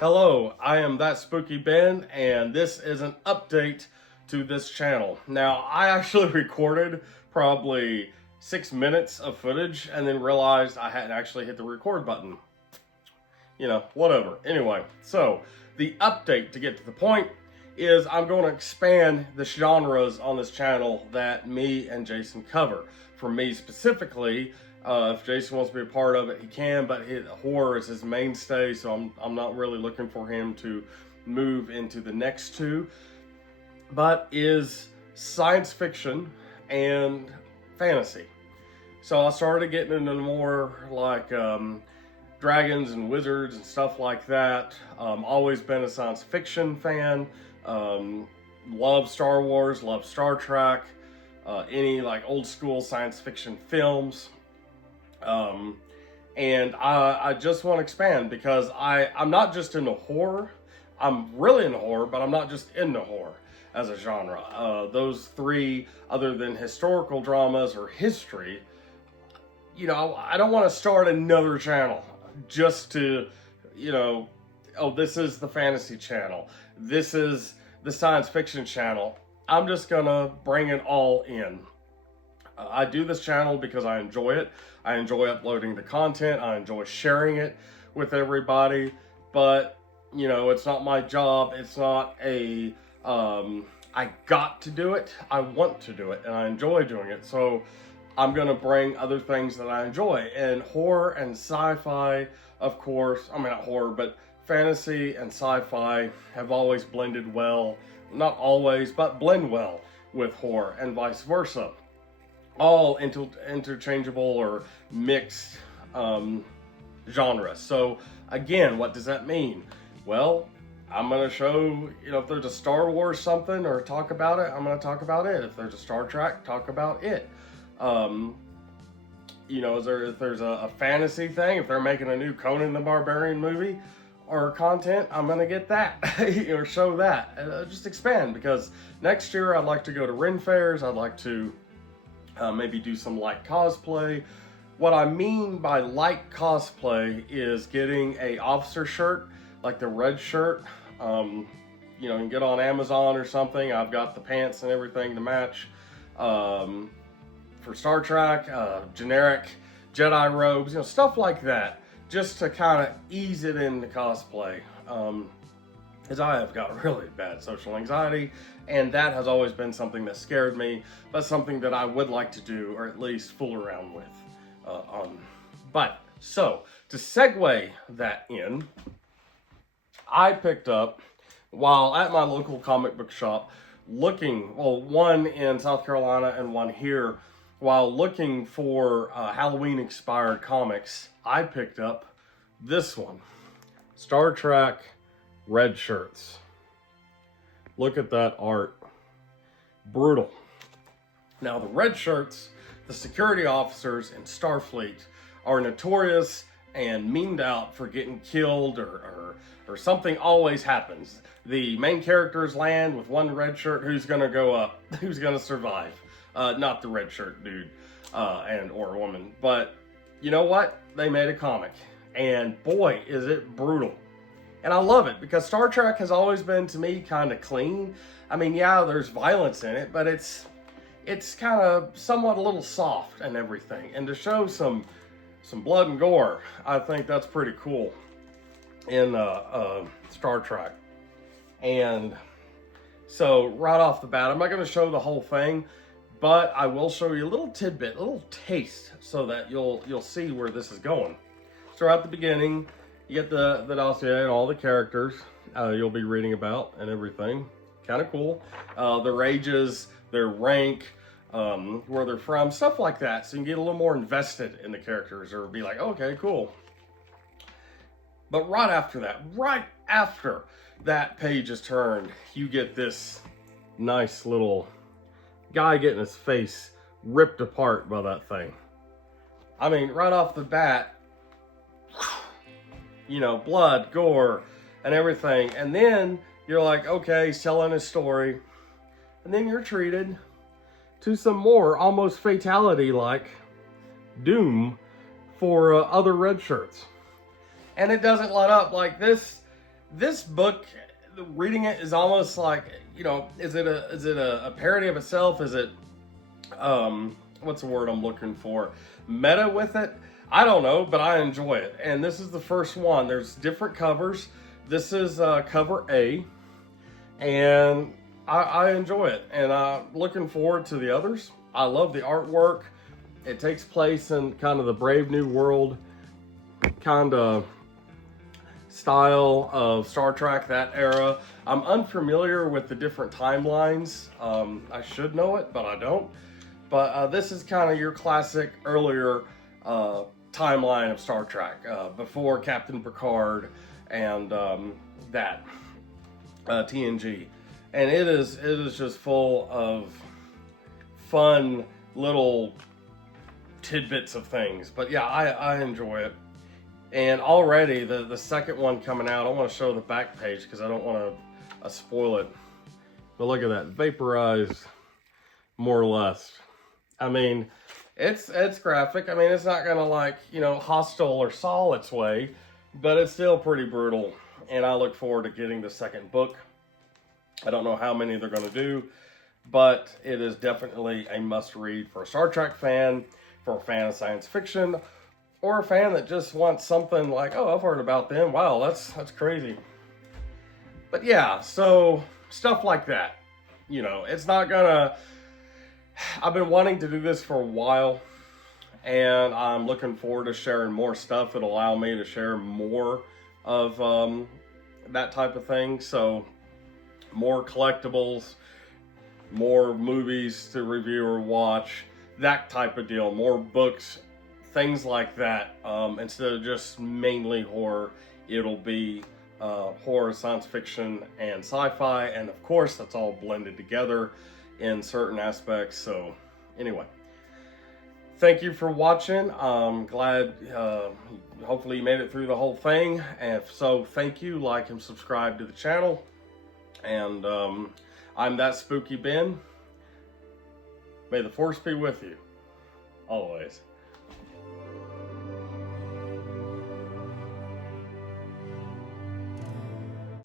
Hello, I am That Spooky Ben, and this is an update to this channel. Now, I actually recorded probably 6 minutes of footage and then realized I hadn't actually hit the record button. You know, whatever. Anyway, so the update to get to the point is I'm going to expand the genres on this channel that me and Jason cover. For me specifically, if Jason wants to be a part of it, he can, but horror is his mainstay, so I'm not really looking for him to move into the next two. But is science fiction and fantasy. So I started getting into more like dragons and wizards and stuff like that. Always been a science fiction fan. Love Star Wars, love Star Trek, any like old school science fiction films. And I just want to expand because I'm not just into horror. I'm really into horror, but I'm not just into horror as a genre. Those three, other than historical dramas or history, you know, I don't want to start another channel just to, you know, oh, this is the fantasy channel. This is the science fiction channel. I'm just gonna bring it all in. I do this channel because I enjoy it. I enjoy uploading the content. I enjoy sharing it with everybody. But, you know, it's not my job. It's not a, I got to do it. I want to do it and I enjoy doing it. So I'm going to bring other things that I enjoy. And horror and sci-fi, of course, I mean, not horror, but fantasy and sci-fi have always blended well. Not always, but blend well with horror and vice versa. All interchangeable or mixed genres. So again, what does that mean? Well, I'm going to show, you know, if there's a Star Wars something or talk about it, I'm going to talk about it. If there's a Star Trek, talk about it. You know, if there's a fantasy thing, if they're making a new Conan the Barbarian movie or content, I'm going to get that or show that. Just expand, because next year I'd like to go to Ren fairs. I'd like to maybe do some light cosplay. What I mean by light cosplay is getting a officer shirt, like the red shirt. You know, you can get on Amazon or something. I've got the pants and everything to match. For Star Trek, generic Jedi robes, you know, stuff like that, just to kind of ease it into cosplay. As I have got really bad social anxiety, and that has always been something that scared me, but something that I would like to do, or at least fool around with. But, so, to segue that in, I picked up, while at my local comic book shop, looking, well, one in South Carolina and one here, while looking for Halloween-inspired comics, I picked up this one, Star Trek Red Shirts. Look at that art. Brutal. Now, the red shirts, the security officers in Starfleet, are notorious and memed out for getting killed or something always happens. The main characters land with one red shirt. Who's going to go up? Who's going to survive? Not the red shirt dude and or woman. But you know what? They made a comic. And boy, is it brutal. And I love it because Star Trek has always been, to me, kind of clean. I mean, yeah, there's violence in it, but it's kind of somewhat a little soft and everything. And to show some blood and gore, I think that's pretty cool in Star Trek. And so right off the bat, I'm not going to show the whole thing, but I will show you a little tidbit, a little taste, so that you'll see where this is going. So at the beginning, you get the dossier and all the characters you'll be reading about and everything. Kind of cool. Their ages, their rank, where they're from, stuff like that. So you can get a little more invested in the characters, or be like, okay, cool. But right after that page is turned, you get this nice little guy getting his face ripped apart by that thing. I mean, right off the bat, you know, blood, gore, and everything. And then you're like, okay, he's telling his story. And then you're treated to some more almost fatality-like doom for other red shirts. And it doesn't let up like this. this book, reading it is almost like, you know, is it a parody of itself? Is it what's the word I'm looking for? Meta with it? I don't know, but I enjoy it. And this is the first one. There's different covers. This is cover A, and I enjoy it, and I'm looking forward to the others. I love the artwork. It takes place in kind of the Brave New World kind of style of Star Trek, that era. I'm unfamiliar with the different timelines. I should know it, but I don't. But this is kind of your classic earlier timeline of Star Trek, before Captain Picard and that TNG. And it is just full of fun little tidbits of things. But yeah, I enjoy it. And already the second one coming out, I want to show the back page because I don't want to spoil it. But look at that, vaporized, more or less. I mean, it's graphic. I mean, it's not gonna, like, you know, Hostel or Saw its way, but it's still pretty brutal. And I look forward to getting the second book. I don't know how many they're gonna do, but it is definitely a must-read for a Star Trek fan, for a fan of science fiction, or a fan that just wants something like, oh, I've heard about them. Wow, that's crazy. But yeah, so stuff like that. You know, it's not gonna... I've been wanting to do this for a while, and I'm looking forward to sharing more stuff. It'll allow me to share more of that type of thing. So more collectibles, more movies to review or watch, that type of deal, more books, things like that. Instead of just mainly horror, it'll be horror, science fiction, and sci-fi, and of course that's all blended together in certain aspects. So anyway, thank you for watching. I'm glad, hopefully you made it through the whole thing, and if so, thank you. Like and subscribe to the channel, and I'm That Spooky Ben. May the force be with you always.